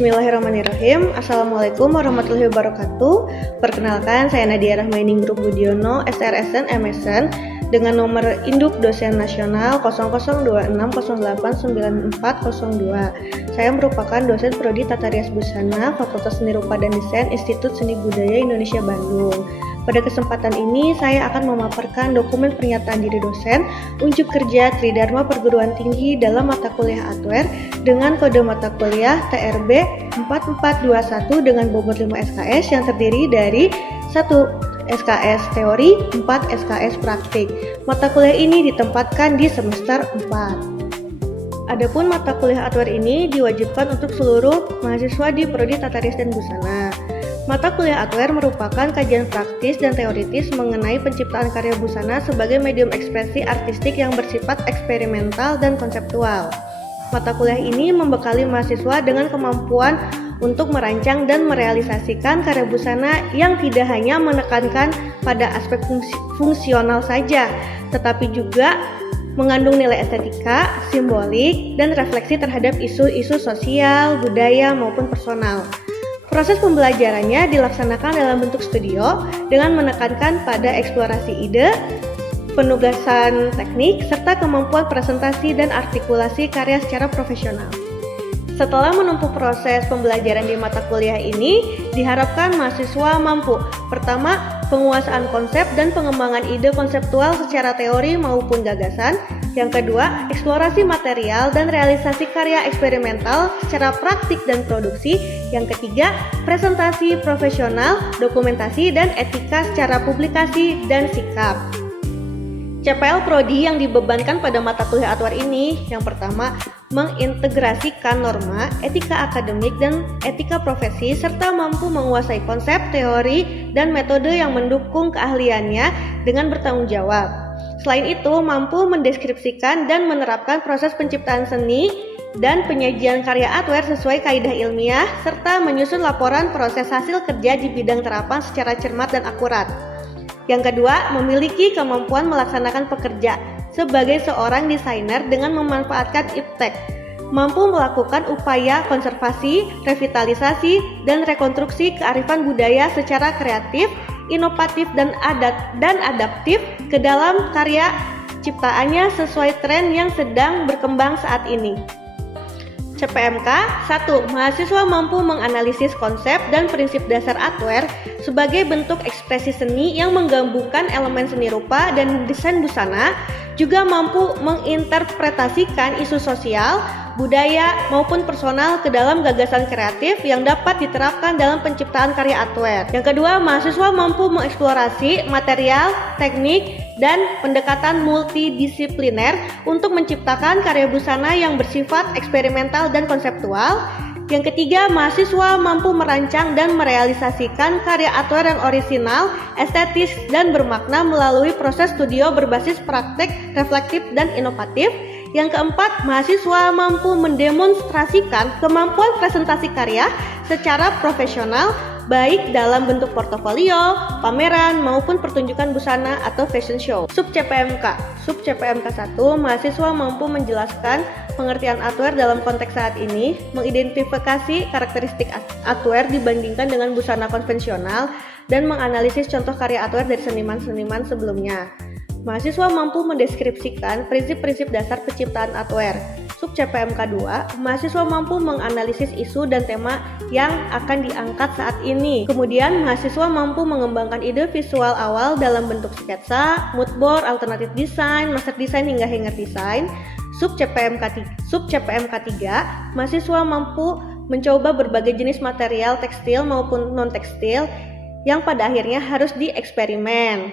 Bismillahirrahmanirrahim. Assalamualaikum warahmatullahi wabarakatuh. Perkenalkan, saya Nadia Rahmaini Grup Budiono, SRSN MSN dengan nomor induk dosen nasional 0026089402. Saya merupakan dosen Prodi Tata Rias Busana, Fakultas Seni Rupa dan Desain, Institut Seni Budaya Indonesia Bandung. Pada kesempatan ini, saya akan memaparkan dokumen pernyataan diri dosen unjuk kerja Tridharma Perguruan Tinggi dalam mata kuliah Atwear dengan kode mata kuliah TRB 4421 dengan bobot 5 SKS yang terdiri dari 1 SKS teori, 4 SKS praktik. Mata kuliah ini ditempatkan di semester 4. Adapun mata kuliah Atwear ini diwajibkan untuk seluruh mahasiswa di Prodi Tata Rias dan Busana. Mata kuliah Atwear merupakan kajian praktis dan teoritis mengenai penciptaan karya busana sebagai medium ekspresi artistik yang bersifat eksperimental dan konseptual. Mata kuliah ini membekali mahasiswa dengan kemampuan untuk merancang dan merealisasikan karya busana yang tidak hanya menekankan pada aspek fungsional saja, tetapi juga mengandung nilai estetika, simbolik, dan refleksi terhadap isu-isu sosial, budaya, maupun personal. Proses pembelajarannya dilaksanakan dalam bentuk studio dengan menekankan pada eksplorasi ide, penugasan teknik, serta kemampuan presentasi dan artikulasi karya secara profesional. Setelah menempuh proses pembelajaran di mata kuliah ini, diharapkan mahasiswa mampu: pertama, penguasaan konsep dan pengembangan ide konseptual secara teori maupun gagasan. Yang kedua, eksplorasi material dan realisasi karya eksperimental secara praktik dan produksi. Yang ketiga, presentasi profesional, dokumentasi, dan etika secara publikasi dan sikap. CPL Prodi yang dibebankan pada mata kuliah Atwear ini, yang pertama, mengintegrasikan norma, etika akademik, dan etika profesi, serta mampu menguasai konsep, teori, dan metode yang mendukung keahliannya dengan bertanggung jawab. Selain itu, mampu mendeskripsikan dan menerapkan proses penciptaan seni dan penyajian karya Atwear sesuai kaidah ilmiah, serta menyusun laporan proses hasil kerja di bidang terapan secara cermat dan akurat. Yang kedua, memiliki kemampuan melaksanakan pekerja sebagai seorang desainer dengan memanfaatkan iptek, mampu melakukan upaya konservasi, revitalisasi, dan rekonstruksi kearifan budaya secara kreatif, inovatif, dan adaptif ke dalam karya ciptaannya sesuai tren yang sedang berkembang saat ini. CPMK 1. Mahasiswa mampu menganalisis konsep dan prinsip dasar Atwear sebagai bentuk ekspresi seni yang menggabungkan elemen seni rupa dan desain busana, juga mampu menginterpretasikan isu sosial, budaya, maupun personal ke dalam gagasan kreatif yang dapat diterapkan dalam penciptaan karya Atwear. Yang kedua, mahasiswa mampu mengeksplorasi material, teknik, dan pendekatan multidisipliner untuk menciptakan karya busana yang bersifat eksperimental dan konseptual. Yang ketiga, mahasiswa mampu merancang dan merealisasikan karya Atwear yang orisinal, estetis, dan bermakna melalui proses studio berbasis praktek, reflektif, dan inovatif. Yang keempat, mahasiswa mampu mendemonstrasikan kemampuan presentasi karya secara profesional, baik dalam bentuk portofolio, pameran, maupun pertunjukan busana atau fashion show. Sub CPMK 1, mahasiswa mampu menjelaskan pengertian Atwear dalam konteks saat ini, mengidentifikasi karakteristik Atwear dibandingkan dengan busana konvensional, dan menganalisis contoh karya Atwear dari seniman-seniman sebelumnya. Mahasiswa mampu mendeskripsikan prinsip-prinsip dasar penciptaan Atwear. Sub CPMK 2, mahasiswa mampu menganalisis isu dan tema yang akan diangkat saat ini. Kemudian, mahasiswa mampu mengembangkan ide visual awal dalam bentuk sketsa, mood board, alternatif desain, master design, hingga hanger design. Sub CPMK 3, mahasiswa mampu mencoba berbagai jenis material tekstil maupun non-tekstil yang pada akhirnya harus dieksperimen.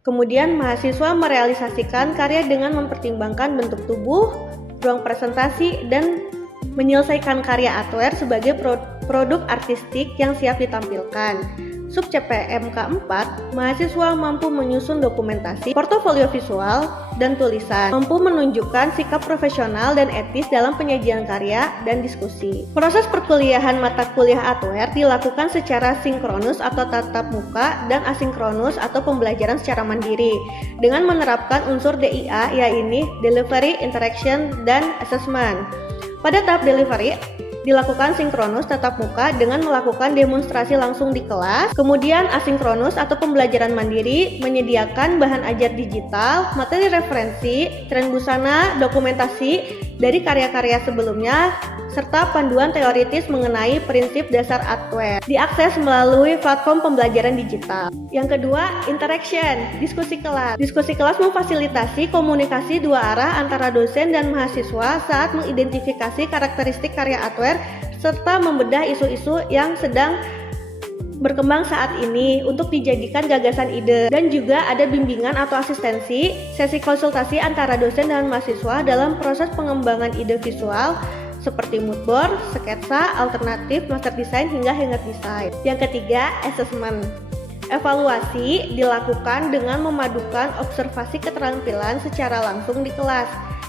Kemudian, mahasiswa merealisasikan karya dengan mempertimbangkan bentuk tubuh, ruang presentasi, dan menyelesaikan karya Atwear sebagai produk artistik yang siap ditampilkan. Sub CPMK 4, mahasiswa mampu menyusun dokumentasi, portofolio visual, dan tulisan, mampu menunjukkan sikap profesional dan etis dalam penyajian karya dan diskusi. Proses perkuliahan mata kuliah Atwear dilakukan secara sinkronus atau tatap muka dan asinkronus atau pembelajaran secara mandiri dengan menerapkan unsur DIA, yaitu Delivery, Interaction, dan Assessment. Pada tahap delivery, Dilakukan sinkronus tatap muka dengan melakukan demonstrasi langsung di kelas. Kemudian asinkronus atau pembelajaran mandiri menyediakan bahan ajar digital, materi referensi, tren busana, dokumentasi dari karya-karya sebelumnya, serta panduan teoritis mengenai prinsip dasar Atware. Diakses melalui platform pembelajaran digital. Yang kedua, interaction, diskusi kelas. Diskusi kelas memfasilitasi komunikasi dua arah antara dosen dan mahasiswa saat mengidentifikasi karakteristik karya Atware serta membedah isu-isu yang sedang berkembang saat ini untuk dijadikan gagasan ide, dan juga ada bimbingan atau asistensi, sesi konsultasi antara dosen dan mahasiswa dalam proses pengembangan ide visual seperti mood board, sketsa, alternatif, master design, hingga hanger design. Yang ketiga, assessment. Evaluasi dilakukan dengan memadukan observasi keterampilan secara langsung di kelas,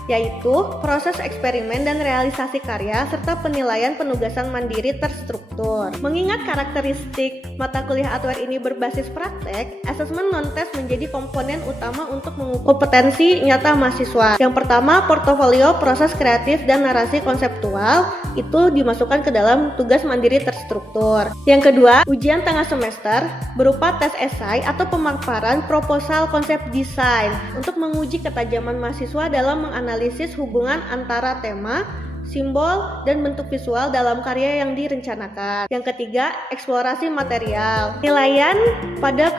yaitu proses eksperimen dan realisasi karya serta penilaian penugasan mandiri terstruktur. Mengingat karakteristik mata kuliah Atware ini berbasis praktek, asesmen non-test menjadi komponen utama untuk mengukur kompetensi nyata mahasiswa. Yang pertama, portofolio proses kreatif dan narasi konseptual itu dimasukkan ke dalam tugas mandiri terstruktur. Yang kedua, ujian tengah semester berupa tes esai atau pemaparan proposal konsep desain untuk menguji ketajaman mahasiswa dalam menganalisis hubungan antara tema, simbol, dan bentuk visual dalam karya yang direncanakan. Yang ketiga, eksplorasi material. Penilaian pada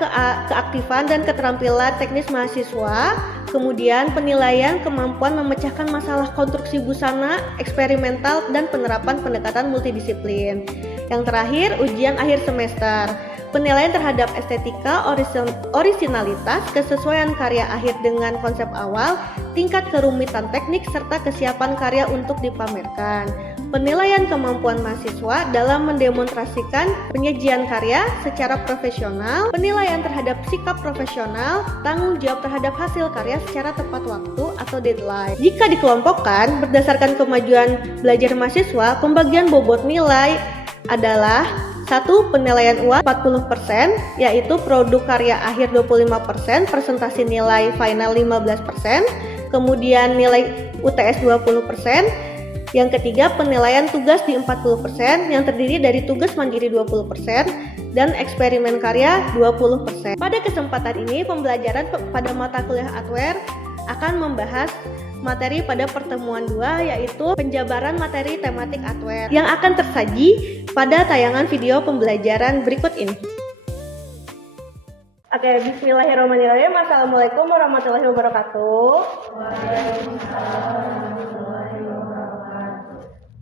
keaktifan dan keterampilan teknis mahasiswa, kemudian penilaian kemampuan memecahkan masalah konstruksi busana, eksperimental, dan penerapan pendekatan multidisiplin. Yang terakhir, ujian akhir semester. Penilaian terhadap estetika, orisinalitas, kesesuaian karya akhir dengan konsep awal, tingkat kerumitan teknik, serta kesiapan karya untuk dipamerkan. Penilaian kemampuan mahasiswa dalam mendemonstrasikan penyajian karya secara profesional, penilaian terhadap sikap profesional, tanggung jawab terhadap hasil karya secara tepat waktu atau deadline. Jika dikelompokkan berdasarkan kemajuan belajar mahasiswa, pembagian bobot nilai adalah 1. Penilaian UAS 40%, yaitu produk karya akhir 25%, presentasi nilai final 15%, kemudian nilai UTS 20%. Yang ketiga, penilaian tugas di 40%, yang terdiri dari tugas mandiri 20%, dan eksperimen karya 20%. Pada kesempatan ini, pembelajaran pada mata kuliah Atware akan membahas materi pada pertemuan 2, yaitu penjabaran materi tematik Atware, yang akan tersaji pada tayangan video pembelajaran berikut ini. Oke, bismillahirrahmanirrahim. Assalamualaikum warahmatullahi wabarakatuh.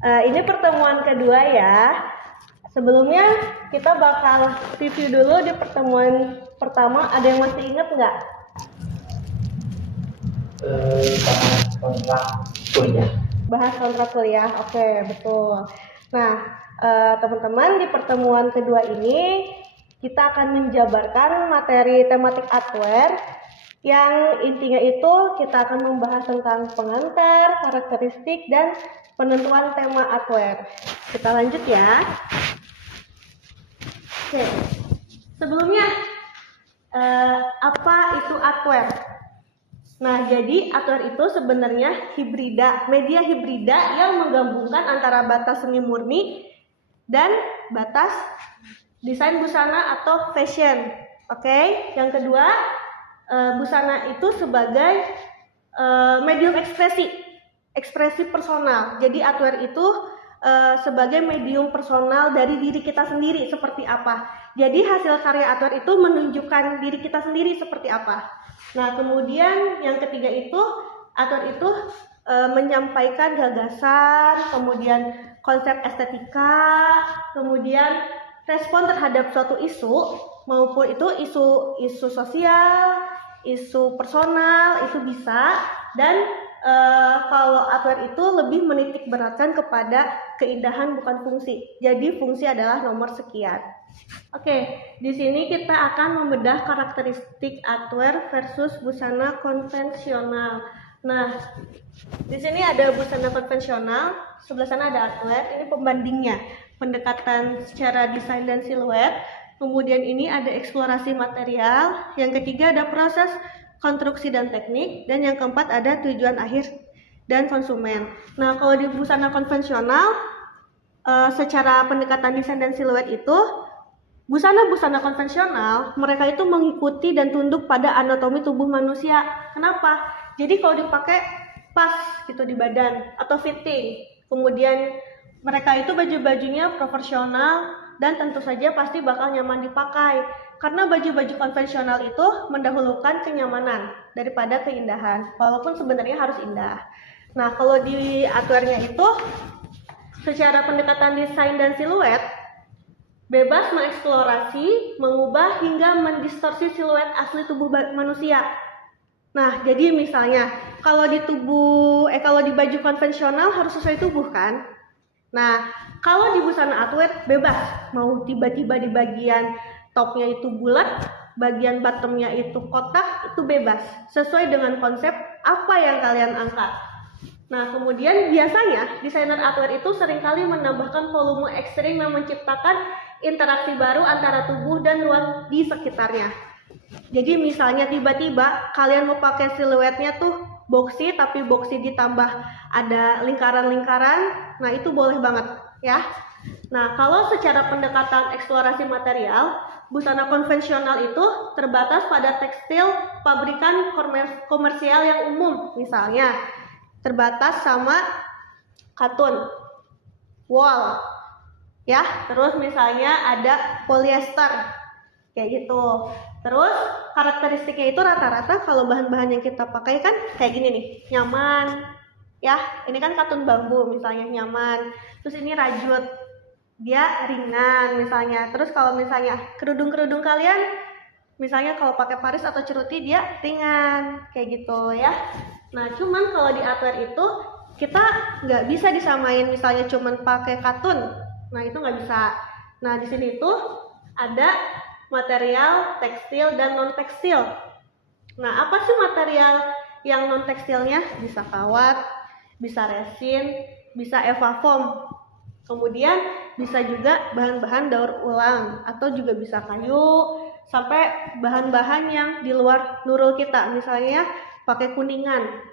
Ini pertemuan kedua ya. Sebelumnya kita bakal review dulu di pertemuan pertama. Ada yang masih ingat nggak? Kontrak kuliah. Bahas kontrak kuliah, oke, betul. Nah, teman-teman, di pertemuan kedua ini kita akan menjabarkan materi tematik Atware yang intinya itu kita akan membahas tentang pengantar, karakteristik, dan penentuan tema Atware. Kita lanjut ya. Oke, sebelumnya apa itu Atware? Nah, jadi Atware itu sebenarnya media hibrida yang menggabungkan antara batas seni murni dan batas desain busana atau fashion. Oke, yang kedua, busana itu sebagai medium ekspresi personal. Jadi Atware itu sebagai medium personal dari diri kita sendiri seperti apa. Jadi hasil karya Atware itu menunjukkan diri kita sendiri seperti apa. Nah, kemudian yang ketiga itu, Atware itu menyampaikan gagasan, kemudian konsep estetika, kemudian respon terhadap suatu isu, maupun itu isu sosial, isu personal, itu bisa. Dan kalau Atware itu lebih menitik beratkan kepada keindahan bukan fungsi. Jadi fungsi adalah nomor sekian. Oke, di sini kita akan membedah karakteristik Atware versus busana konvensional. Nah, di sini ada busana konvensional, sebelah sana ada Atware. Ini pembandingnya, pendekatan secara desain dan siluet. Kemudian ini ada eksplorasi material. Yang ketiga ada proses konstruksi dan teknik. Dan yang keempat ada tujuan akhir dan konsumen. Nah, kalau di busana konvensional, secara pendekatan desain dan siluet itu, busana-busana konvensional, mereka itu mengikuti dan tunduk pada anatomi tubuh manusia. Kenapa? Jadi kalau dipakai pas gitu di badan atau fitting. Kemudian mereka itu baju-bajunya proporsional dan tentu saja pasti bakal nyaman dipakai. Karena baju-baju konvensional itu mendahulukan kenyamanan daripada keindahan, walaupun sebenarnya harus indah. Nah, kalau di outwear-nya itu secara pendekatan desain dan siluet, bebas mengeksplorasi, mengubah hingga mendistorsi siluet asli tubuh manusia. Nah, jadi misalnya kalau di baju konvensional harus sesuai tubuh kan? Nah, kalau di busana outwear bebas, mau tiba-tiba di bagian topnya itu bulat, bagian bottomnya itu kotak, itu bebas, sesuai dengan konsep apa yang kalian angkat. Nah, kemudian biasanya desainer outwear itu seringkali menambahkan volume ekstrim yang menciptakan interaksi baru antara tubuh dan ruang di sekitarnya. Jadi misalnya tiba-tiba kalian mau pakai siluetnya tuh boxy, tapi boxy ditambah ada lingkaran-lingkaran, nah itu boleh banget ya. Nah, kalau secara pendekatan eksplorasi material, busana konvensional itu terbatas pada tekstil pabrikan komersial yang umum, misalnya terbatas sama katun, wool, ya. Terus misalnya ada polyester, kayak gitu. Terus karakteristiknya itu rata-rata kalau bahan-bahan yang kita pakai kan kayak gini nih, nyaman, ya. Ini kan katun bambu misalnya, nyaman. Terus ini rajut, dia ringan misalnya. Terus kalau misalnya kerudung-kerudung kalian, misalnya kalau pakai paris atau ceruti, dia ringan, kayak gitu ya. Nah, cuman kalau di outwear itu kita nggak bisa disamain misalnya cuman pakai katun. Nah, itu nggak bisa. Nah, di sini tuh ada material tekstil dan non tekstil. Nah, apa sih material yang non tekstilnya? Bisa kawat, bisa resin, bisa evafoam. Kemudian bisa juga bahan-bahan daur ulang atau juga bisa kayu, sampai bahan-bahan yang di luar nurul kita, misalnya pakai kuningan.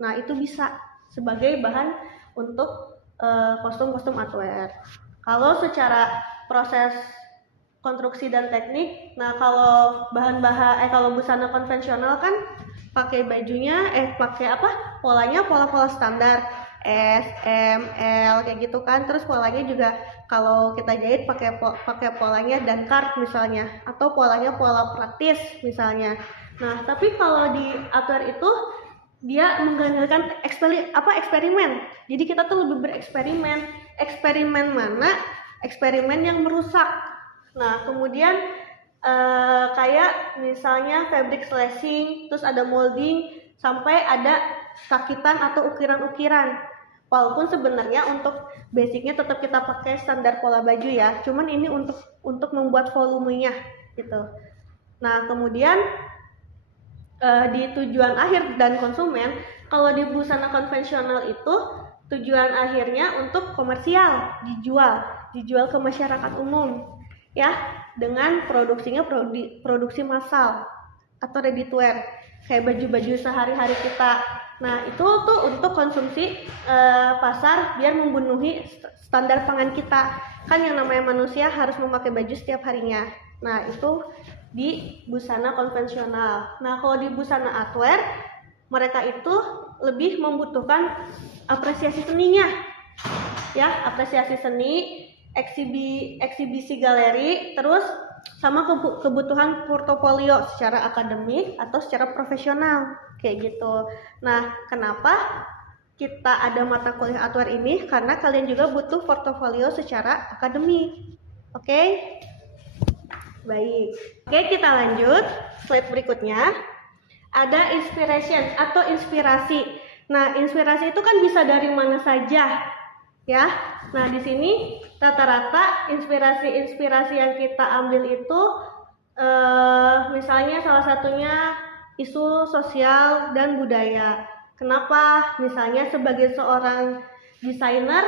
Nah, itu bisa sebagai bahan untuk kostum-kostum outwear. Kalau secara proses konstruksi dan teknik, nah kalau kalau busana konvensional kan pakai bajunya polanya pola-pola standar S, M, L kayak gitu kan. Terus polanya juga kalau kita jahit pakai polanya dankart misalnya, atau polanya pola praktis misalnya. Nah, tapi kalau di outwear itu dia mengandalkan eksperimen. Jadi kita tuh lebih bereksperimen. Eksperimen mana? Eksperimen yang merusak. Nah, kemudian kayak misalnya fabric slashing, terus ada molding, sampai ada sakitan atau ukiran-ukiran. Walaupun sebenarnya untuk basicnya tetap kita pakai standar pola baju ya. Cuman ini untuk membuat volumenya gitu. Nah, kemudian di tujuan akhir dan konsumen, kalau di busana konvensional itu tujuan akhirnya untuk komersial, dijual ke masyarakat umum ya, dengan produksinya produksi massal atau ready to wear kayak baju-baju sehari-hari kita. Nah, itu tuh untuk konsumsi pasar biar memenuhi standar pangan kita. Kan yang namanya manusia harus memakai baju setiap harinya. Nah, itu di busana konvensional. Nah, kalau di busana outwear, mereka itu lebih membutuhkan apresiasi seninya. Ya, apresiasi seni, eksibisi galeri, terus sama kebutuhan portofolio secara akademik atau secara profesional, kayak gitu. Nah, kenapa kita ada mata kuliah outwear ini? Karena kalian juga butuh portofolio secara akademik. Oke? Baik. Oke, kita lanjut. Slide berikutnya. Ada inspiration atau inspirasi. Nah, inspirasi itu kan bisa dari mana saja, ya. Nah, di sini rata-rata inspirasi yang kita ambil itu misalnya salah satunya isu sosial dan budaya. Kenapa? Misalnya sebagai seorang desainer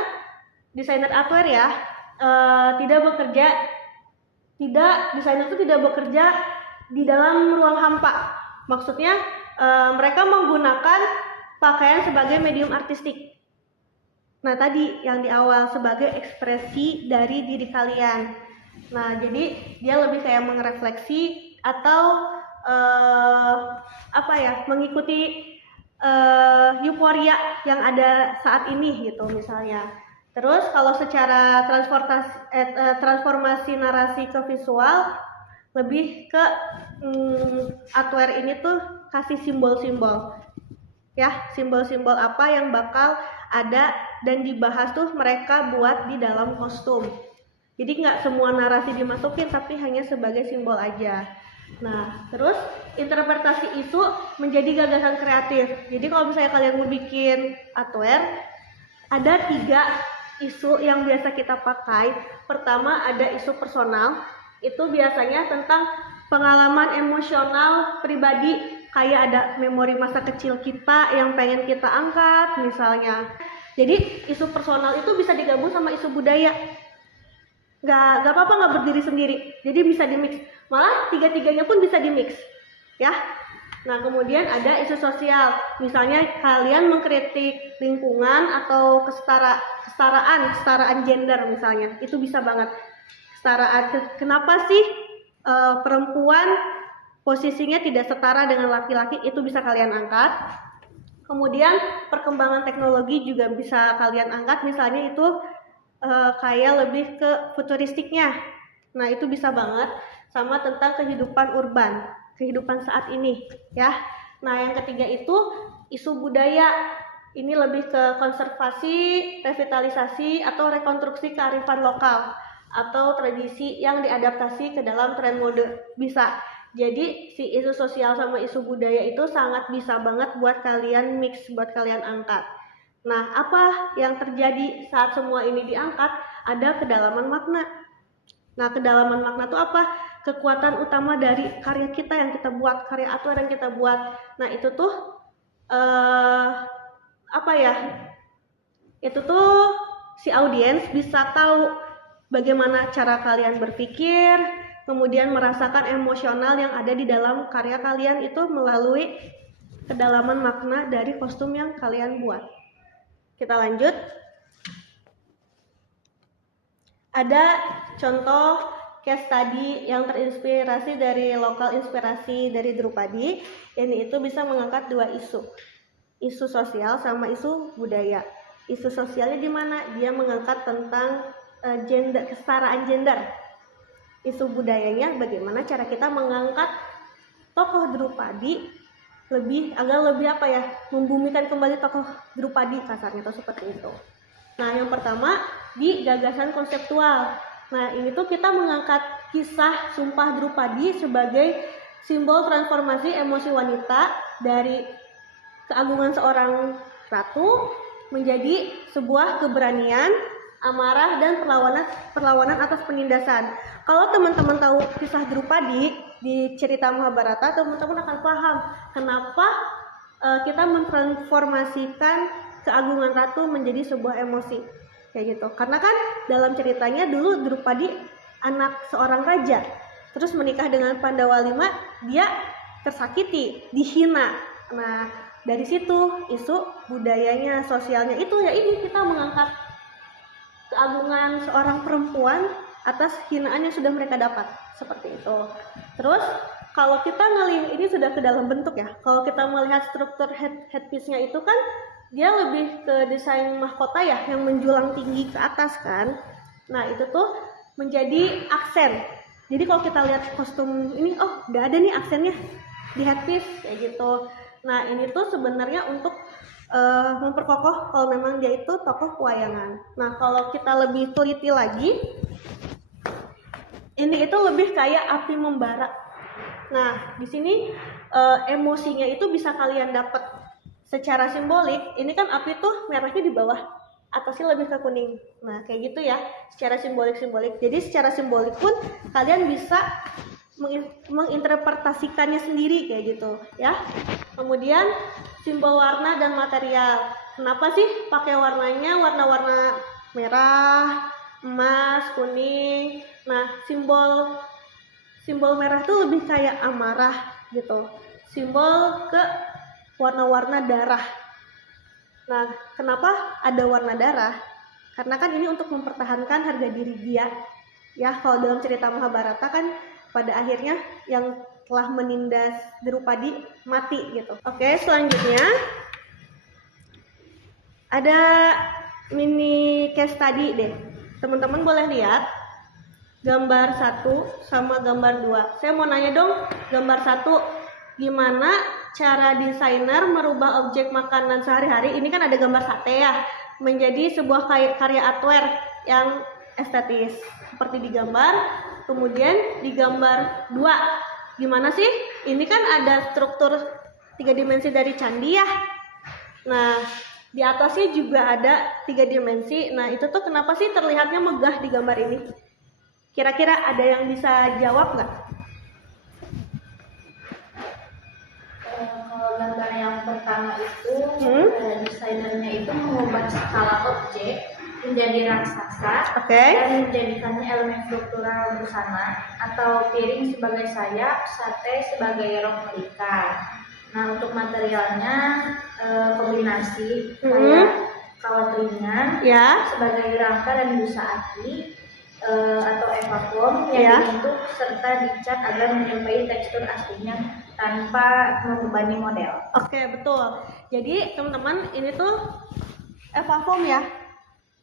outwear ya, desainer itu tidak bekerja di dalam ruang hampa. Maksudnya mereka menggunakan pakaian sebagai medium artistik. Nah, tadi yang di awal sebagai ekspresi dari diri kalian. Nah, jadi dia lebih kayak mengrefleksi atau mengikuti euforia yang ada saat ini gitu misalnya. Terus kalau secara transformasi narasi ke visual lebih ke Atware ini tuh kasih simbol-simbol ya, simbol-simbol apa yang bakal ada dan dibahas tuh mereka buat di dalam kostum. Jadi nggak semua narasi dimasukin tapi hanya sebagai simbol aja. Nah, terus interpretasi isu menjadi gagasan kreatif. Jadi kalau misalnya kalian mau bikin Atware, ada 3 isu yang biasa kita pakai. Pertama ada isu personal, itu biasanya tentang pengalaman emosional pribadi, kayak ada memori masa kecil kita yang pengen kita angkat misalnya. Jadi isu personal itu bisa digabung sama isu budaya. Gak apa-apa nggak berdiri sendiri, jadi bisa dimix. Malah 3-tiganya pun bisa dimix, ya. Nah, kemudian ada isu sosial, misalnya kalian mengkritik lingkungan atau kesetaraan gender misalnya, itu bisa banget. Kesetaraan, kenapa sih perempuan posisinya tidak setara dengan laki-laki, itu bisa kalian angkat. Kemudian perkembangan teknologi juga bisa kalian angkat, misalnya itu kayak lebih ke futuristiknya. Nah, itu bisa banget. Sama tentang kehidupan urban, kehidupan saat ini ya. Nah, yang ketiga itu isu budaya. Ini lebih ke konservasi, revitalisasi atau rekonstruksi kearifan lokal atau tradisi yang diadaptasi ke dalam tren mode, bisa. Jadi si isu sosial sama isu budaya itu sangat bisa banget buat kalian mix, buat kalian angkat. Nah, apa yang terjadi saat semua ini diangkat? Ada kedalaman makna. Nah, kedalaman makna itu apa? Kekuatan utama dari karya kita yang kita buat, karya Atware yang kita buat. Nah, itu tuh itu tuh si audiens bisa tahu bagaimana cara kalian berpikir, kemudian merasakan emosional yang ada di dalam karya kalian itu melalui kedalaman makna dari kostum yang kalian buat. Kita lanjut. Ada contoh case study yang terinspirasi dari lokal inspirasi dari Drupadi. Ini itu bisa mengangkat 2 isu. Isu sosial sama isu budaya. Isu sosialnya di mana? Dia mengangkat tentang gender, kesetaraan gender. Isu budayanya bagaimana cara kita mengangkat tokoh Drupadi agar lebih membumikan kembali tokoh Drupadi, kasarnya atau seperti itu. Nah, yang pertama di gagasan konseptual. Nah, ini tuh kita mengangkat kisah Sumpah Drupadi sebagai simbol transformasi emosi wanita dari keagungan seorang ratu menjadi sebuah keberanian, amarah, dan perlawanan atas penindasan. Kalau teman-teman tahu kisah Drupadi di cerita Mahabharata, teman-teman akan paham kenapa kita mentransformasikan keagungan ratu menjadi sebuah emosi kayak gitu. Karena kan dalam ceritanya dulu Drupadi anak seorang raja, terus menikah dengan Pandawa 5, dia tersakiti, dihina. Nah, dari situ isu budayanya, sosialnya itu ya ini kita mengangkat keagungan seorang perempuan atas hinaan yang sudah mereka dapat, seperti itu. Terus kalau kita ngelihat ini sudah ke dalam bentuk ya. Kalau kita melihat struktur headpiece-nya itu kan dia lebih ke desain mahkota ya, yang menjulang tinggi ke atas kan. Nah, itu tuh menjadi aksen. Jadi kalau kita lihat kostum ini, oh udah ada nih aksennya di headpiece kayak gitu. Nah, ini tuh sebenarnya untuk memperkokoh kalau memang dia itu tokoh pewayangan. Nah, kalau kita lebih teliti lagi, ini itu lebih kayak api membara. Nah, di sini emosinya itu bisa kalian dapat secara simbolik. Ini kan api tuh merahnya di bawah, atasnya lebih ke kuning. Nah, kayak gitu ya, secara simbolik. Jadi secara simbolik pun kalian bisa menginterpretasikannya sendiri kayak gitu ya. Kemudian simbol warna dan material. Kenapa sih pakai warnanya warna-warna merah, emas, kuning? Nah, simbol merah tuh lebih kayak amarah gitu. Simbol ke warna-warna darah. Nah, kenapa ada warna darah? Karena kan ini untuk mempertahankan harga diri dia. Ya, kalau dalam cerita Mahabharata kan pada akhirnya yang telah menindas Drupadi mati gitu. Oke, selanjutnya ada mini case study deh. Teman-teman boleh lihat gambar 1 sama gambar 2. Saya mau nanya dong, gambar 1 gimana cara desainer merubah objek makanan sehari-hari, ini kan ada gambar sate ya, menjadi sebuah karya artwork yang estetis seperti di gambar. Kemudian di gambar 2 gimana sih? Ini kan ada struktur 3 dimensi dari candi ya. Nah, di atasnya juga ada 3 dimensi. Nah, itu tuh kenapa sih terlihatnya megah di gambar ini? Kira-kira ada yang bisa jawab nggak? Kalau gambar yang pertama itu desainernya itu mengubah skala objek menjadi raksasa dan menjadikannya elemen struktural busana atau piring sebagai sayap, sate sebagai rok melingkar. Nah, untuk materialnya kombinasi kayak kawat ringan sebagai rangka dan busa aki atau evapom yang dibentuk serta dicat agar menyerupai tekstur aslinya tanpa membebani model. Oke, betul. Jadi teman-teman, ini tuh evapom ya,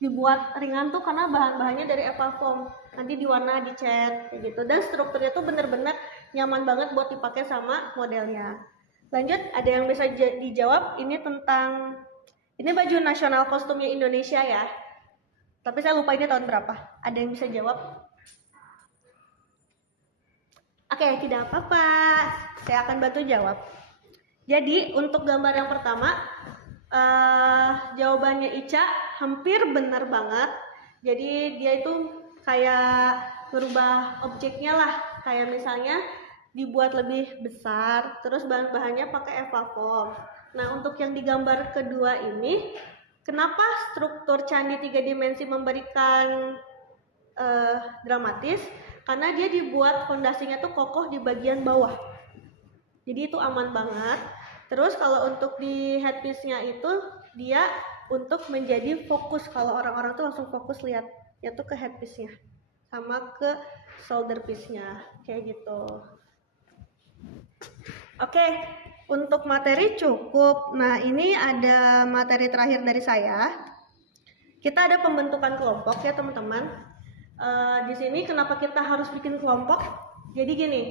dibuat ringan tuh karena bahan-bahannya dari evapom. Nanti diwarna, dicat kayak gitu, dan strukturnya tuh bener-bener nyaman banget buat dipakai sama modelnya. Lanjut, ada yang bisa dijawab? Ini tentang, ini baju nasional kostumnya Indonesia ya, tapi saya lupa ini tahun berapa. Ada yang bisa jawab? Oke, tidak apa-apa, saya akan bantu jawab. Jadi untuk gambar yang pertama, jawabannya Ica hampir benar banget. Jadi dia itu kayak merubah objeknya lah, kayak misalnya dibuat lebih besar, terus bahan-bahannya pakai evapom. Nah, untuk yang di gambar kedua ini, kenapa struktur candi 3 dimensi memberikan dramatis? Karena dia dibuat fondasinya tuh kokoh di bagian bawah, jadi itu aman banget. Terus kalau untuk di headpiece-nya itu dia untuk menjadi fokus, kalau orang-orang tuh langsung fokus lihat ya tuh ke headpiece-nya sama ke shoulder piece-nya kayak gitu. Oke, untuk materi cukup. Nah, ini ada materi terakhir dari saya. Kita ada pembentukan kelompok ya teman-teman. Di sini kenapa kita harus bikin kelompok? Jadi gini,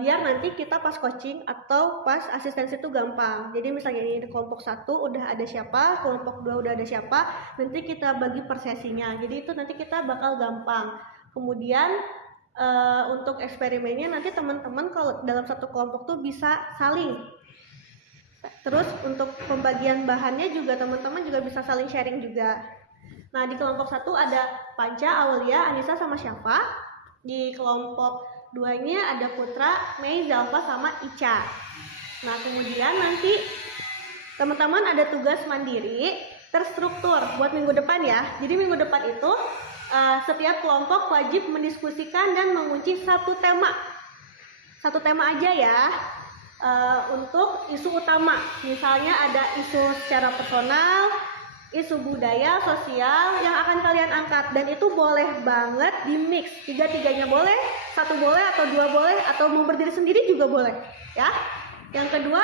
biar nanti kita pas coaching atau pas asistensi itu gampang. Jadi misalnya ini di kelompok 1 udah ada siapa, kelompok 2 udah ada siapa, nanti kita bagi per sesinya. Jadi itu nanti kita bakal gampang. Kemudian untuk eksperimennya nanti teman-teman kalau dalam satu kelompok tuh bisa saling. Terus untuk pembagian bahannya juga teman-teman juga bisa saling sharing juga. Nah, di kelompok 1 ada Panca, Aulia, Anissa sama Syafa. Di kelompok 2-nya ada Putra, Mei, Zalfa sama Ica. Nah, kemudian nanti teman-teman ada tugas mandiri terstruktur buat minggu depan ya. Jadi minggu depan itu setiap kelompok wajib mendiskusikan dan mengunci satu tema. Satu tema aja ya. Untuk isu utama. Misalnya ada isu secara personal, isu budaya, sosial yang akan kalian angkat, dan itu boleh banget di mix, 3-3-nya boleh, 1 boleh atau 2 boleh, atau mau berdiri sendiri juga boleh ya. Yang kedua,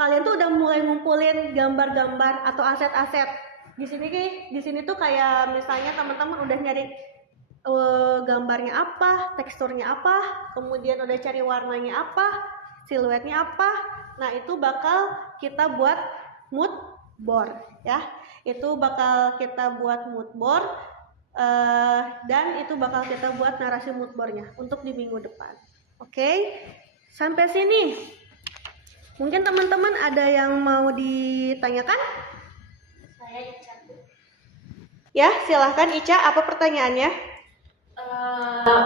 kalian tuh udah mulai ngumpulin gambar-gambar atau aset-aset. Di sini tuh kayak misalnya teman-teman udah nyari gambarnya apa, teksturnya apa, kemudian udah cari warnanya apa, siluetnya apa. Nah, itu bakal kita buat mood board ya, itu bakal kita buat mood board dan itu bakal kita buat narasi mood boardnya untuk di minggu depan. Oke, sampai sini mungkin teman-teman ada yang mau ditanyakan? Saya Ica. Ya, silahkan Ica, apa pertanyaannya?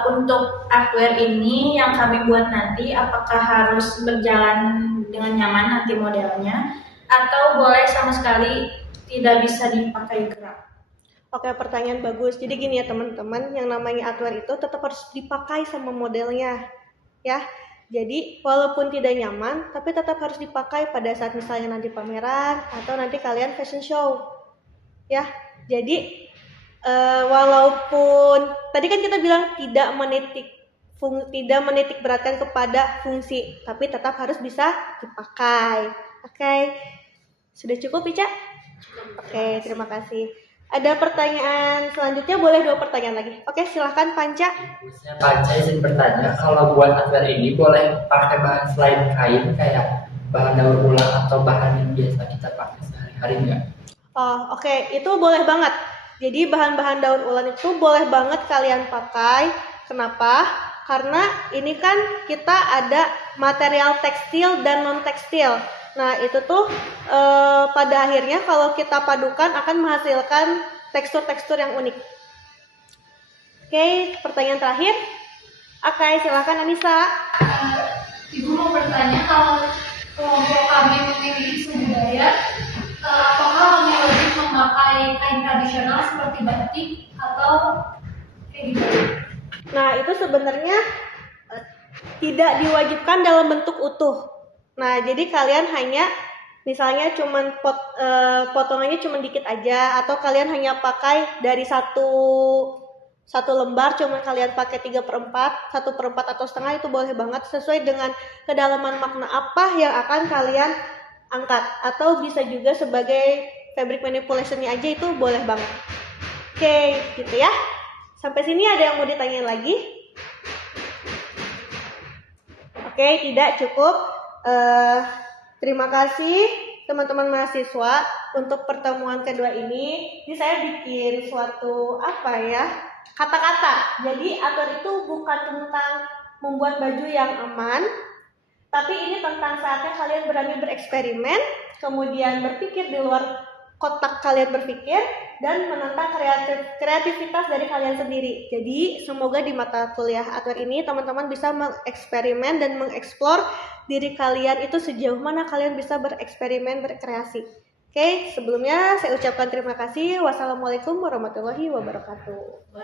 Untuk artware ini yang kami buat nanti, apakah harus berjalan dengan nyaman nanti modelnya, atau boleh sama sekali tidak bisa dipakai gerak? Oke, pertanyaan bagus. Jadi gini ya teman-teman, yang namanya artware itu tetap harus dipakai sama modelnya ya. Jadi walaupun tidak nyaman, tapi tetap harus dipakai pada saat misalnya nanti pameran atau nanti kalian fashion show. Ya, jadi walaupun tadi kan kita bilang tidak menitik beratkan kepada fungsi, tapi tetap harus bisa dipakai. Oke, sudah cukup Ica? Oke, terima kasih. Ada pertanyaan selanjutnya, boleh 2 pertanyaan lagi. Oke, silahkan Panca. Panca izin bertanya, kalau buat outwear ini boleh pakai bahan selain kain kayak bahan daur ulang atau bahan yang biasa kita pakai sehari-hari nggak? Oh, oke, itu boleh banget. Jadi bahan-bahan daur ulang itu boleh banget kalian pakai. Kenapa? Karena ini kan kita ada material tekstil dan non tekstil. Nah, itu tuh pada akhirnya kalau kita padukan akan menghasilkan tekstur-tekstur yang unik. Oke, pertanyaan terakhir. Oke, silakan Anissa. Ibu mau bertanya, kalau kelompok kami memilih isu budaya, apakah kami wajib memakai kain tradisional seperti batik atau kayak gitu? Nah, itu sebenarnya tidak diwajibkan dalam bentuk utuh. Nah, jadi kalian hanya misalnya cuman potongannya cuman dikit aja, atau kalian hanya pakai dari satu lembar cuman kalian pakai 3/4, 1/4 atau setengah, itu boleh banget sesuai dengan kedalaman makna apa yang akan kalian angkat, atau bisa juga sebagai fabric manipulation-nya aja, itu boleh banget. Oke, gitu ya. Sampai sini ada yang mau ditanyain lagi? Oke, tidak, cukup. Terima kasih teman-teman mahasiswa untuk pertemuan kedua ini. Ini saya bikin suatu kata-kata. Jadi outwear itu bukan tentang membuat baju yang aman, tapi ini tentang saatnya kalian berani bereksperimen, kemudian berpikir di luar kotak kalian berpikir, dan menantang kreativitas dari kalian sendiri. Jadi semoga di mata kuliah outwear ini teman-teman bisa mengeksperimen dan mengeksplor diri kalian itu sejauh mana kalian bisa bereksperimen, berkreasi. Oke, sebelumnya saya ucapkan terima kasih. Wassalamualaikum warahmatullahi wabarakatuh.